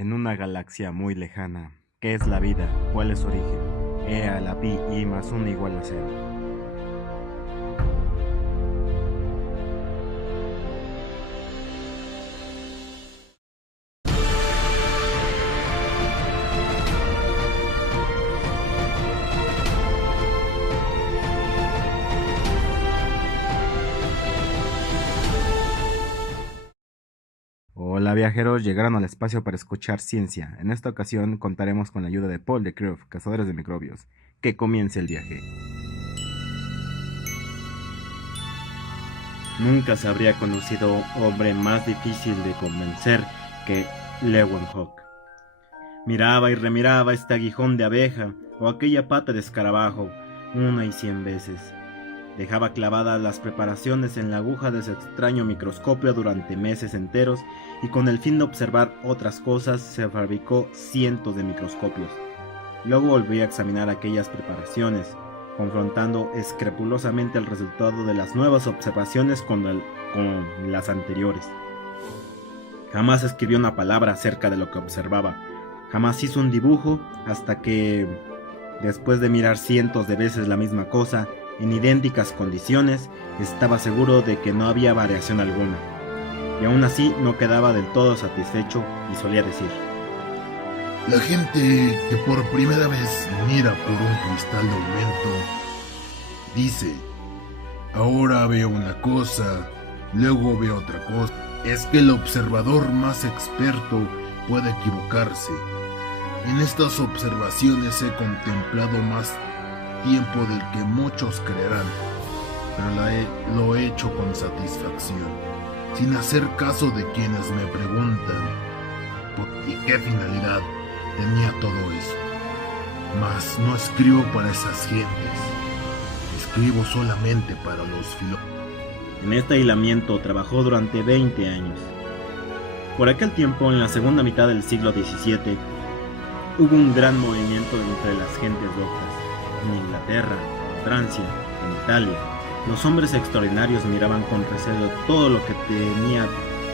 En una galaxia muy lejana, ¿qué es la vida? ¿Cuál es su origen? E a la pi I más 1 igual a cero. Hola viajeros, llegaron al espacio para escuchar ciencia. En esta ocasión contaremos con la ayuda de Paul de Crew, cazadores de microbios. Que comience el viaje. Nunca se habría conocido hombre más difícil de convencer que Leeuwenhoek. Miraba y remiraba este aguijón de abeja o aquella pata de escarabajo 1 y 100 veces. Dejaba clavadas las preparaciones en la aguja de su extraño microscopio durante meses enteros y con el fin de observar otras cosas se fabricó cientos de microscopios. Luego volví a examinar aquellas preparaciones, confrontando escrupulosamente el resultado de las nuevas observaciones con las anteriores. Jamás escribió una palabra acerca de lo que observaba, jamás hizo un dibujo hasta que, después de mirar cientos de veces la misma cosa, en idénticas condiciones, estaba seguro de que no había variación alguna. Y aún así no quedaba del todo satisfecho y solía decir: La gente que por primera vez mira por un cristal de aumento dice, ahora veo una cosa, luego veo otra cosa. Es que el observador más experto puede equivocarse. En estas observaciones he contemplado más tiempo del que muchos creerán, pero lo he hecho con satisfacción, sin hacer caso de quienes me preguntan por y qué finalidad tenía todo eso. Mas no escribo para esas gentes, escribo solamente para los filósofos. En este aislamiento trabajó durante 20 años. Por aquel tiempo, en la segunda mitad del siglo XVII, hubo un gran movimiento entre las gentes doctas. En Inglaterra, en Francia, en Italia, los hombres extraordinarios miraban con recelo todo lo que tenía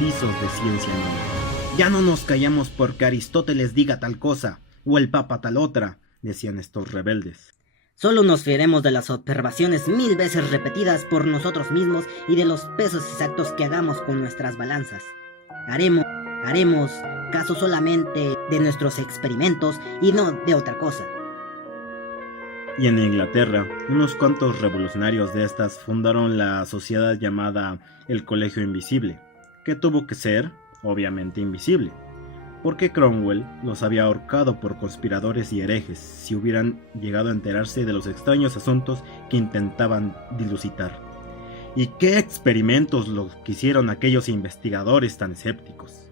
visos de ciencia nueva. Ya no nos callamos porque Aristóteles diga tal cosa, o el Papa tal otra, decían estos rebeldes. Solo nos fiaremos de las observaciones 1000 veces repetidas por nosotros mismos y de los pesos exactos que hagamos con nuestras balanzas. Haremos caso solamente de nuestros experimentos y no de otra cosa. Y en Inglaterra, unos cuantos revolucionarios de estas fundaron la sociedad llamada el Colegio Invisible, que tuvo que ser, obviamente, invisible, porque Cromwell los había ahorcado por conspiradores y herejes si hubieran llegado a enterarse de los extraños asuntos que intentaban dilucidar. ¿Y qué experimentos los que hicieron aquellos investigadores tan escépticos?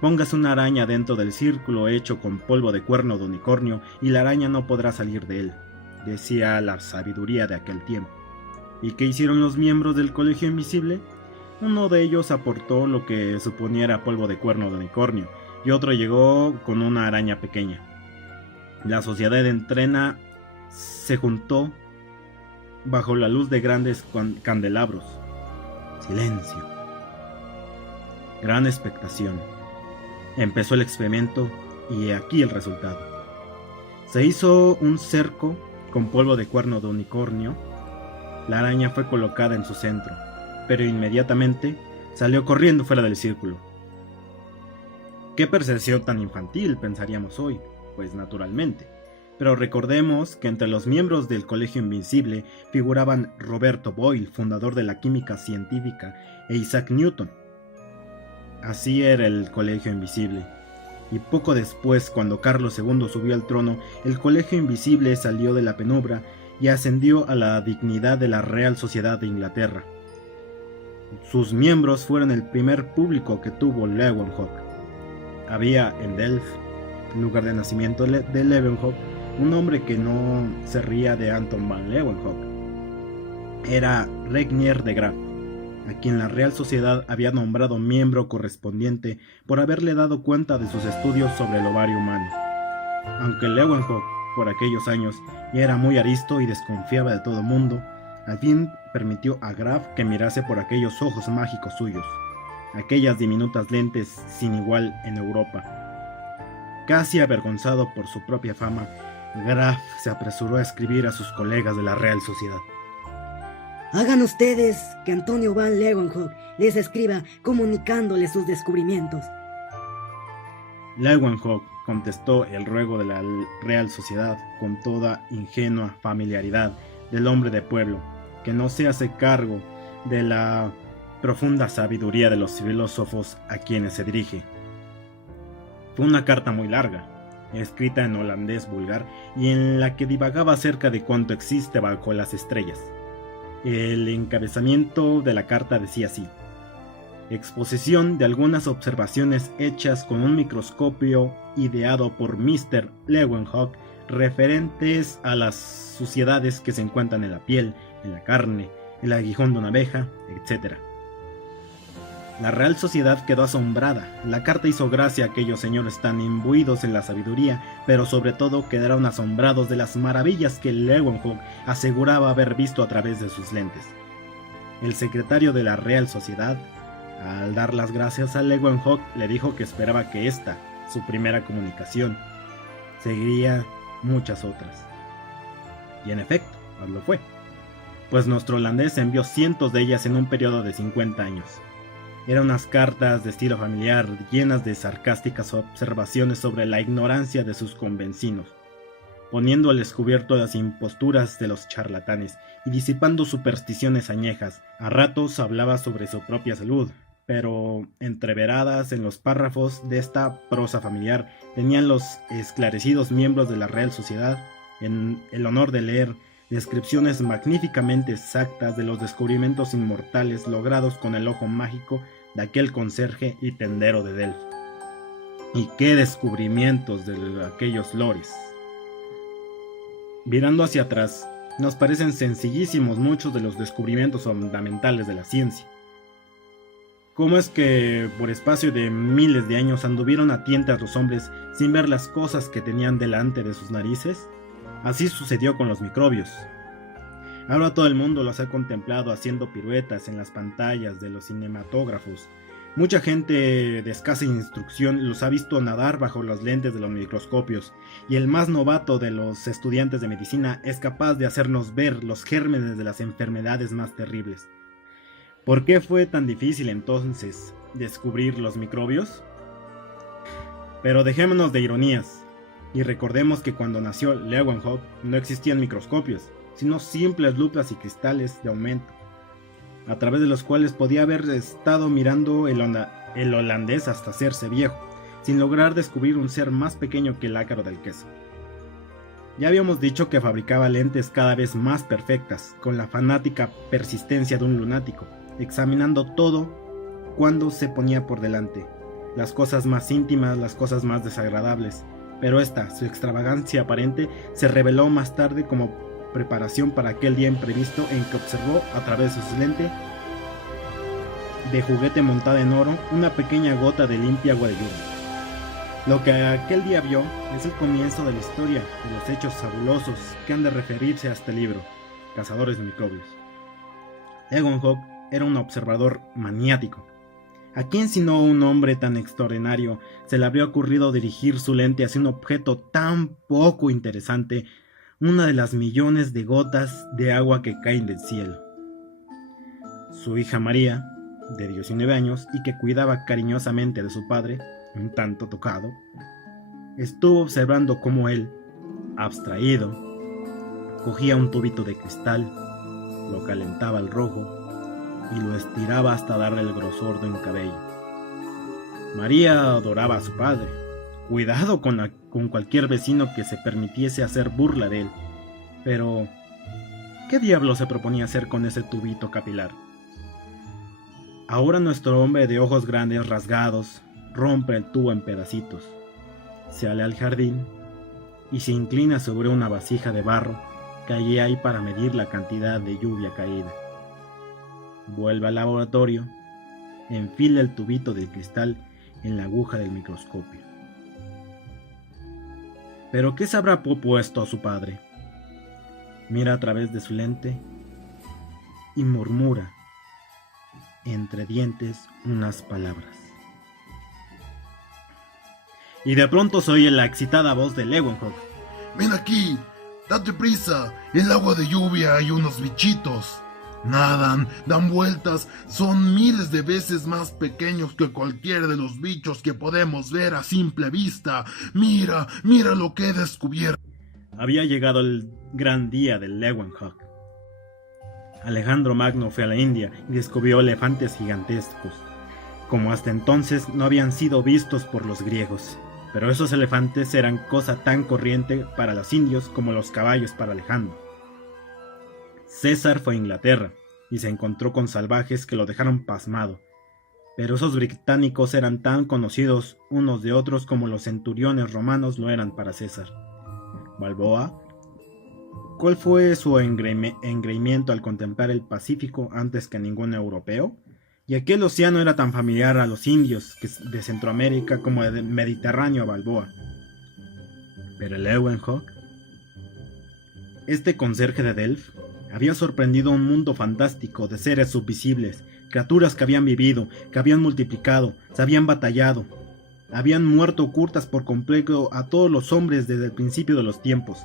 Póngase una araña dentro del círculo hecho con polvo de cuerno de unicornio y la araña no podrá salir de él, decía la sabiduría de aquel tiempo. ¿Y qué hicieron los miembros del Colegio Invisible? Uno de ellos aportó lo que suponía era polvo de cuerno de unicornio, y otro llegó con una araña pequeña. La sociedad de entrena se juntó bajo la luz de grandes candelabros. Silencio. Gran expectación. Empezó el experimento y aquí el resultado. Se hizo un cerco con polvo de cuerno de unicornio. La araña fue colocada en su centro, pero inmediatamente salió corriendo fuera del círculo. ¡Qué percepción tan infantil!, pensaríamos hoy, pues naturalmente. Pero recordemos que entre los miembros del Colegio Invisible figuraban Roberto Boyle, fundador de la química científica, e Isaac Newton. Así era el Colegio Invisible. Y poco después, cuando Carlos II subió al trono, el Colegio Invisible salió de la penumbra y ascendió a la dignidad de la Real Sociedad de Inglaterra. Sus miembros fueron el primer público que tuvo Leeuwenhoek. Había en Delft, lugar de nacimiento de Leeuwenhoek, un hombre que no se ría de Anton van Leeuwenhoek. Era Regnier de Graaf, a quien la Real Sociedad había nombrado miembro correspondiente por haberle dado cuenta de sus estudios sobre el ovario humano. Aunque Leeuwenhoek, por aquellos años, ya era muy aristo y desconfiaba de todo mundo, al fin permitió a Graaf que mirase por aquellos ojos mágicos suyos, aquellas diminutas lentes sin igual en Europa, Casi avergonzado por su propia fama, Graf se apresuró a escribir a sus colegas de la Real Sociedad. Hagan ustedes que Antonio van Leeuwenhoek les escriba comunicándoles sus descubrimientos. Leeuwenhoek contestó el ruego de la Real Sociedad con toda ingenua familiaridad del hombre de pueblo, que no se hace cargo de la profunda sabiduría de los filósofos a quienes se dirige. Fue una carta muy larga, escrita en holandés vulgar y en la que divagaba acerca de cuánto existe bajo las estrellas. El encabezamiento de la carta decía así: exposición de algunas observaciones hechas con un microscopio ideado por Mr. Leeuwenhoek referentes a las suciedades que se encuentran en la piel, en la carne, el aguijón de una abeja, etc. La Real Sociedad quedó asombrada. La carta hizo gracia a aquellos señores tan imbuidos en la sabiduría, pero sobre todo quedaron asombrados de las maravillas que Leeuwenhoek aseguraba haber visto a través de sus lentes. El secretario de la Real Sociedad, al dar las gracias a Leeuwenhoek, le dijo que esperaba que esta, su primera comunicación, seguiría muchas otras. Y en efecto, lo fue, pues nuestro holandés envió cientos de ellas en un periodo de 50 años. Eran unas cartas de estilo familiar, llenas de sarcásticas observaciones sobre la ignorancia de sus convecinos, poniendo al descubierto las imposturas de los charlatanes y disipando supersticiones añejas. A ratos hablaba sobre su propia salud, pero entreveradas en los párrafos de esta prosa familiar tenían los esclarecidos miembros de la Real Sociedad en el honor de leer descripciones magníficamente exactas de los descubrimientos inmortales logrados con el ojo mágico de aquel conserje y tendero de Delft. Y qué descubrimientos de aquellos lores. Mirando hacia atrás, nos parecen sencillísimos muchos de los descubrimientos fundamentales de la ciencia. ¿Cómo es que por espacio de miles de años anduvieron a tientas los hombres sin ver las cosas que tenían delante de sus narices? Así sucedió con los microbios. Ahora todo el mundo los ha contemplado haciendo piruetas en las pantallas de los cinematógrafos. Mucha gente de escasa instrucción los ha visto nadar bajo las lentes de los microscopios, y el más novato de los estudiantes de medicina es capaz de hacernos ver los gérmenes de las enfermedades más terribles. ¿Por qué fue tan difícil entonces descubrir los microbios? Pero dejémonos de ironías. Y recordemos que cuando nació Leeuwenhoek no existían microscopios, sino simples lupas y cristales de aumento, a través de los cuales podía haber estado mirando el holandés hasta hacerse viejo, sin lograr descubrir un ser más pequeño que el ácaro del queso. Ya habíamos dicho que fabricaba lentes cada vez más perfectas, con la fanática persistencia de un lunático, examinando todo cuando se ponía por delante, las cosas más íntimas, las cosas más desagradables. Pero su extravagancia aparente, se reveló más tarde como preparación para aquel día imprevisto en que observó a través de sus lentes de juguete montada en oro una pequeña gota de limpia agua de lluvia. Lo que aquel día vio es el comienzo de la historia de los hechos fabulosos que han de referirse a este libro, Cazadores de Microbios. Leeuwenhoek era un observador maniático. ¿A quién sino un hombre tan extraordinario se le habría ocurrido dirigir su lente hacia un objeto tan poco interesante, una de las millones de gotas de agua que caen del cielo? Su hija María, de 19 años y que cuidaba cariñosamente de su padre, un tanto tocado, estuvo observando cómo él, abstraído, cogía un tubito de cristal, lo calentaba al rojo y lo estiraba hasta darle el grosor de un cabello. María adoraba a su padre. Cuidado con cualquier vecino que se permitiese hacer burla de él. Pero, ¿qué diablo se proponía hacer con ese tubito capilar? Ahora nuestro hombre de ojos grandes rasgados rompe el tubo en pedacitos, sale al jardín y se inclina sobre una vasija de barro que allí hay para medir la cantidad de lluvia caída. Vuelve al laboratorio, enfila el tubito de cristal en la aguja del microscopio. ¿Pero qué se habrá propuesto a su padre? Mira a través de su lente y murmura entre dientes unas palabras. y de pronto se oye la excitada voz de Leeuwenhoek. ¡Ven aquí! ¡Date prisa! El agua de lluvia y unos bichitos. Nadan, dan vueltas, son miles de veces más pequeños que cualquiera de los bichos que podemos ver a simple vista. Mira, mira lo que he descubierto. Había llegado el gran día del Leeuwenhoek. Alejandro Magno fue a la India y descubrió elefantes gigantescos, como hasta entonces no habían sido vistos por los griegos. Pero esos elefantes eran cosa tan corriente para los indios como los caballos para Alejandro. César fue a Inglaterra y se encontró con salvajes que lo dejaron pasmado. Pero esos británicos eran tan conocidos unos de otros como los centuriones romanos lo eran para César. Balboa, ¿cuál fue su engreimiento al contemplar el Pacífico antes que ningún europeo? Y aquel océano era tan familiar a los indios de Centroamérica como del Mediterráneo a Balboa. Pero Leeuwenhoek, este conserje de Delft, había sorprendido un mundo fantástico de seres subvisibles, criaturas que habían vivido, que habían multiplicado, se habían batallado, habían muerto ocultas por completo a todos los hombres desde el principio de los tiempos.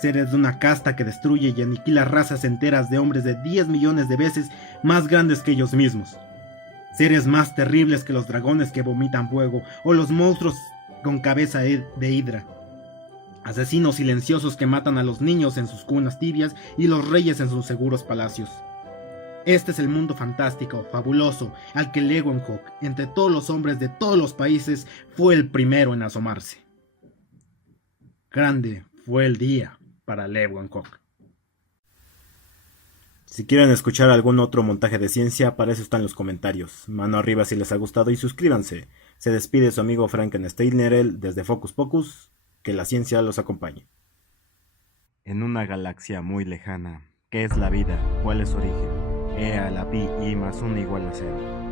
Seres de una casta que destruye y aniquila razas enteras de hombres de 10 millones de veces más grandes que ellos mismos. Seres más terribles que los dragones que vomitan fuego o los monstruos con cabeza de hidra. Asesinos silenciosos que matan a los niños en sus cunas tibias y los reyes en sus seguros palacios. Este es el mundo fantástico, fabuloso, al que Leeuwenhoek, entre todos los hombres de todos los países, fue el primero en asomarse. Grande fue el día para Leeuwenhoek. Si quieren escuchar algún otro montaje de ciencia, para eso están los comentarios. Mano arriba si les ha gustado y suscríbanse. Se despide su amigo Frankensteiner desde Focus Pocus. Que la ciencia los acompañe. En una galaxia muy lejana, ¿qué es la vida? ¿Cuál es su origen? E a la pi i más 1 igual a 0.